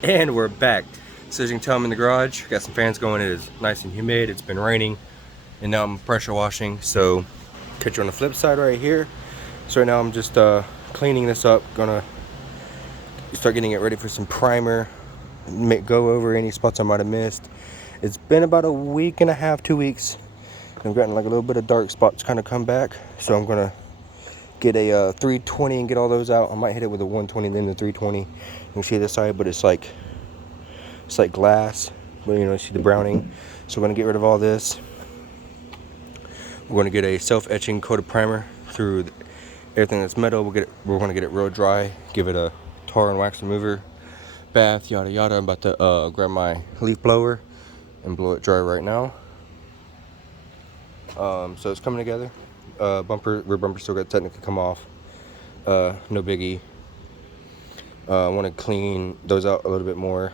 And we're back. So as you can tell, I'm in the garage. Got some fans going. It is nice and humid. It's been raining, and now I'm pressure washing. So catch you on the flip side right here. So right now I'm just cleaning this up. Gonna start getting it ready for some primer. Go over any spots I might have missed. It's been about a week and a half, 2 weeks. I'm getting like a little bit of dark spots kind of come back. So I'm gonna get a 320 and get all those out. I might hit it with a 120 then the 320. You can see this side, but it's like glass, but you know, see the browning. So we're gonna get rid of all this. We're gonna get a self-etching coated primer through everything that's metal. We're gonna get it real dry, give it a tar and wax remover bath, yada yada. I'm about to grab my leaf blower and blow it dry right now. So it's coming together. Rear bumper still got to technically come off. No biggie. I want to clean those out a little bit more.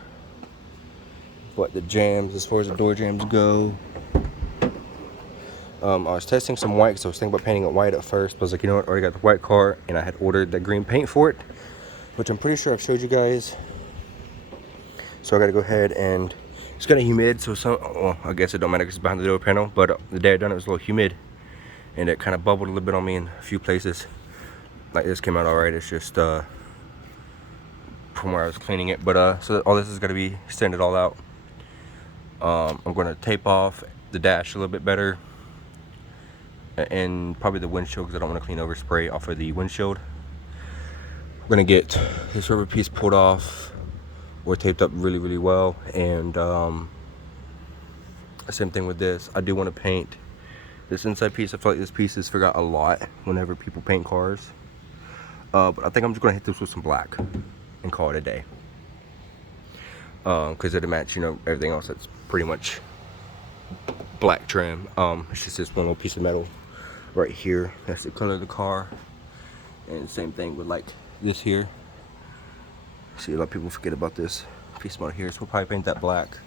But the jams, as far as the door jams go, I was testing some white, so I was thinking about painting it white at first. But I was like, you know what, I already got the white car, and I had ordered the green paint for it, which I'm pretty sure I've showed you guys. So I got to go ahead and it's kind of humid, so well, I guess it don't matter because it's behind the door panel. But the day I done it was a little humid, and it kind of bubbled a little bit on me in a few places. Like this came out all right. It's just from where I was cleaning it. But so all this is going to be sanded all out. I'm going to tape off the dash a little bit better, and probably the windshield because I don't want to clean over spray off of the windshield. I'm going to get this rubber piece pulled off or taped up really well, and same thing with this. I do want to paint this inside piece. I feel like this piece is forgot a lot whenever people paint cars, but I think I'm just going to hit this with some black and call it a day, because it'll match, you know, everything else that's pretty much black trim. It's just this one little piece of metal right here. That's the color of the car, and same thing with like this here. See, a lot of people forget about this piece of metal here, so we'll probably paint that black.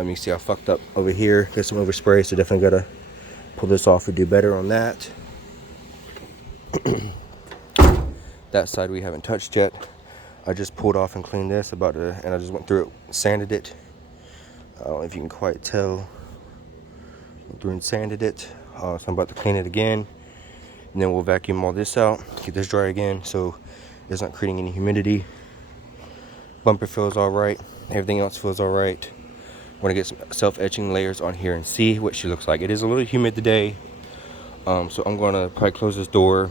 You see I fucked up over here, get some overspray, so definitely gotta pull this off and do better on that. That side we haven't touched yet. I just pulled off and cleaned this and I just went through it, sanded it. I don't know if you can quite tell. Went through and sanded it. So I'm about to clean it again, and then we'll vacuum all this out, get this dry again, so it's not creating any humidity. Bumper feels all right. Everything else feels all right. I want to get some self-etching layers on here and see what she looks like. It is a little humid today, so I'm going to probably close this door,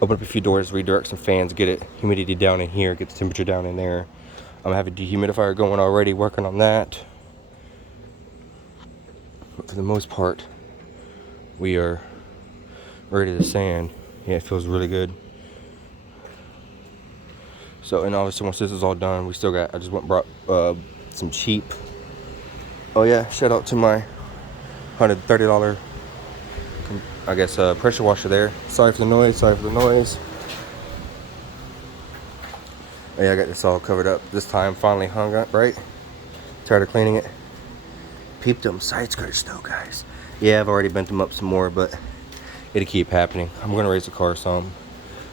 open up a few doors, redirect some fans, get it humidity down in here, get the temperature down in there. I'm gonna have a dehumidifier going already, working on that. But for the most part, we are ready to sand. Yeah, it feels really good. So, and obviously once this is all done, we still got, I just went and brought some cheap, oh yeah, shout out to my $130, I guess, pressure washer there. Sorry for the noise. Oh yeah, I got this all covered up. This time finally hung up, right? Tired of cleaning it. Peep them side skirts though, guys. Yeah, I've already bent them up some more, but it'll keep happening. I'm gonna raise the car some.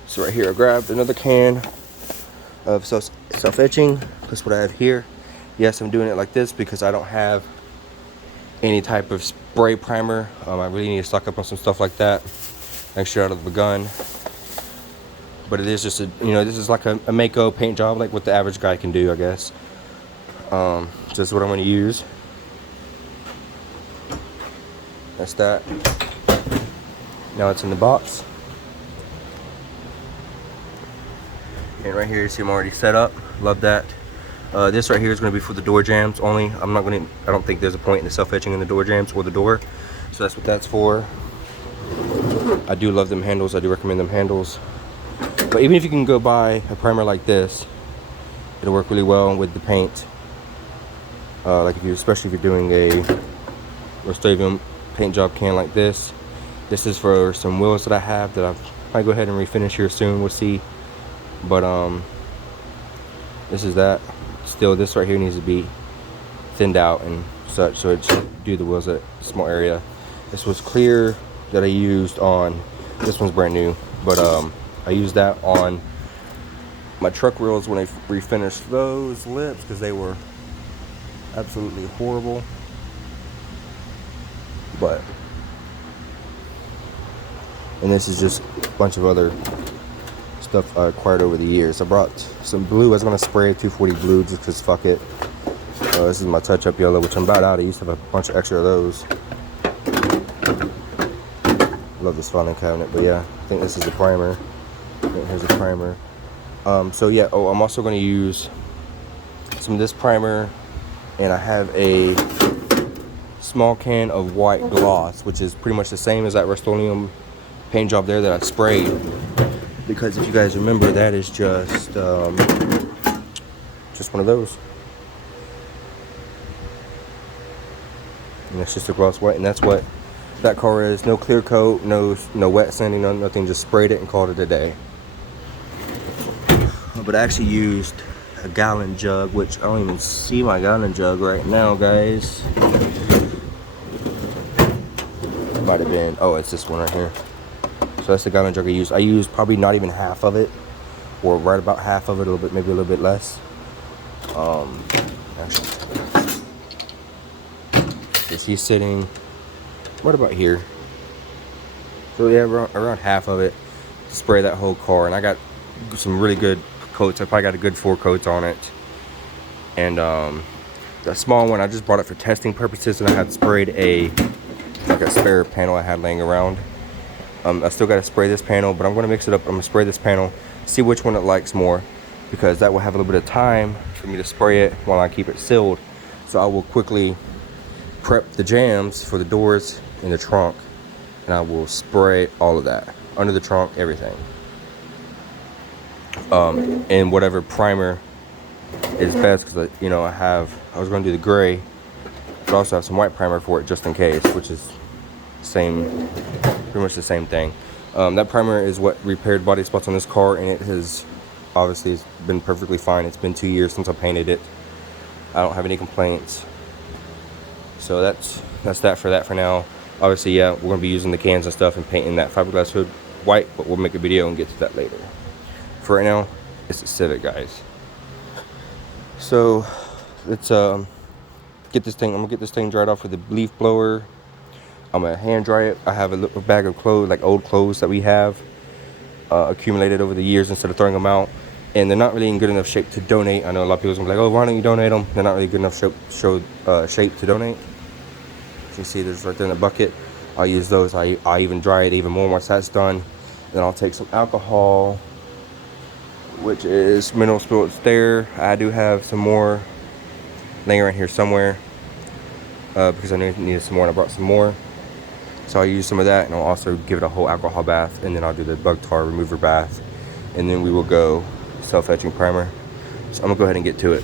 So right here, I grabbed another can of self-etching. That's what I have here. Yes, I'm doing it like this because I don't have any type of spray primer. I really need to stock up on some stuff like that. Extra out of the gun. But it is just a, you know, this is like a Mako paint job, like what the average guy can do, I guess. So this is what I'm going to use. That's that. Now it's in the box. And right here, you see I'm already set up. Love that. This right here is going to be for the door jams only. I don't think there's a point in the self-etching in the door jams or the door. So that's what that's for. I do love them handles. I do recommend them handles. But even if you can go buy a primer like this, it'll work really well with the paint. Like especially if you're doing a Rust-Oleum paint job can like this. This is for some wheels that I have that I might go ahead and refinish here soon. We'll see. But this is that. Still, this right here needs to be thinned out and such, so it should do the wheels at a small area. This was clear that I used on, this one's brand new, but I used that on my truck wheels when I refinished those lips because they were absolutely horrible. But, and this is just a bunch of other stuff I acquired over the years. I brought some blue. I was going to spray 240 blue just because fuck it. This is my touch-up yellow, which I'm about out. I used to have a bunch of extra of those. Love this filing cabinet, but yeah, I think this is a primer. Here's a primer. So yeah, I'm also going to use some of this primer, and I have a small can of white gloss, which is pretty much the same as that Rust-Oleum paint job there that I sprayed. Because if you guys remember, that is just one of those. And it's just a gloss white, and that's what that car is. No clear coat, no wet sanding, nothing. Just sprayed it and called it a day. But I actually used a gallon jug, which I don't even see my gallon jug right now, guys. It might have been, oh, it's this one right here. So that's the gallon jug I used. I used probably not even half of it, or right about half of it, a little bit, maybe a little bit less. Actually, is he sitting right about here? So yeah, around half of it to spray that whole car. And I got some really good coats. I probably got a good 4 coats on it. And the small one, I just brought it for testing purposes, and I had sprayed like a spare panel I had laying around. I still got to spray this panel, but I'm going to mix it up. I'm going to spray this panel, see which one it likes more, because that will have a little bit of time for me to spray it while I keep it sealed. So I will quickly prep the jams for the doors in the trunk, and I will spray all of that under the trunk, everything. And whatever primer is best, because I was going to do the gray, but also have some white primer for it just in case, which is pretty much the same thing. That primer is what repaired body spots on this car, and it has obviously been perfectly fine. It's been 2 years since I painted it. I don't have any complaints. So that's that for now. Obviously, yeah, we're gonna be using the cans and stuff and painting that fiberglass hood white, but we'll make a video and get to that later. For right now, it's a Civic, guys. So let's get this thing. I'm gonna get this thing dried off with a leaf blower. I'm gonna hand dry it. I have a little bag of clothes, like old clothes that we have accumulated over the years instead of throwing them out. And they're not really in good enough shape to donate. I know a lot of people are gonna be like, oh, why don't you donate them? They're not really good enough shape to donate. As you see, there's right there in the bucket. I'll use those. I even dry it even more once that's done. Then I'll take some alcohol, which is mineral spirits there. I do have some more laying around here somewhere because I needed some more and I brought some more. So I'll use some of that, and I'll also give it a whole alcohol bath, and then I'll do the bug tar remover bath, and then we will go self-etching primer. So I'm gonna go ahead and get to it.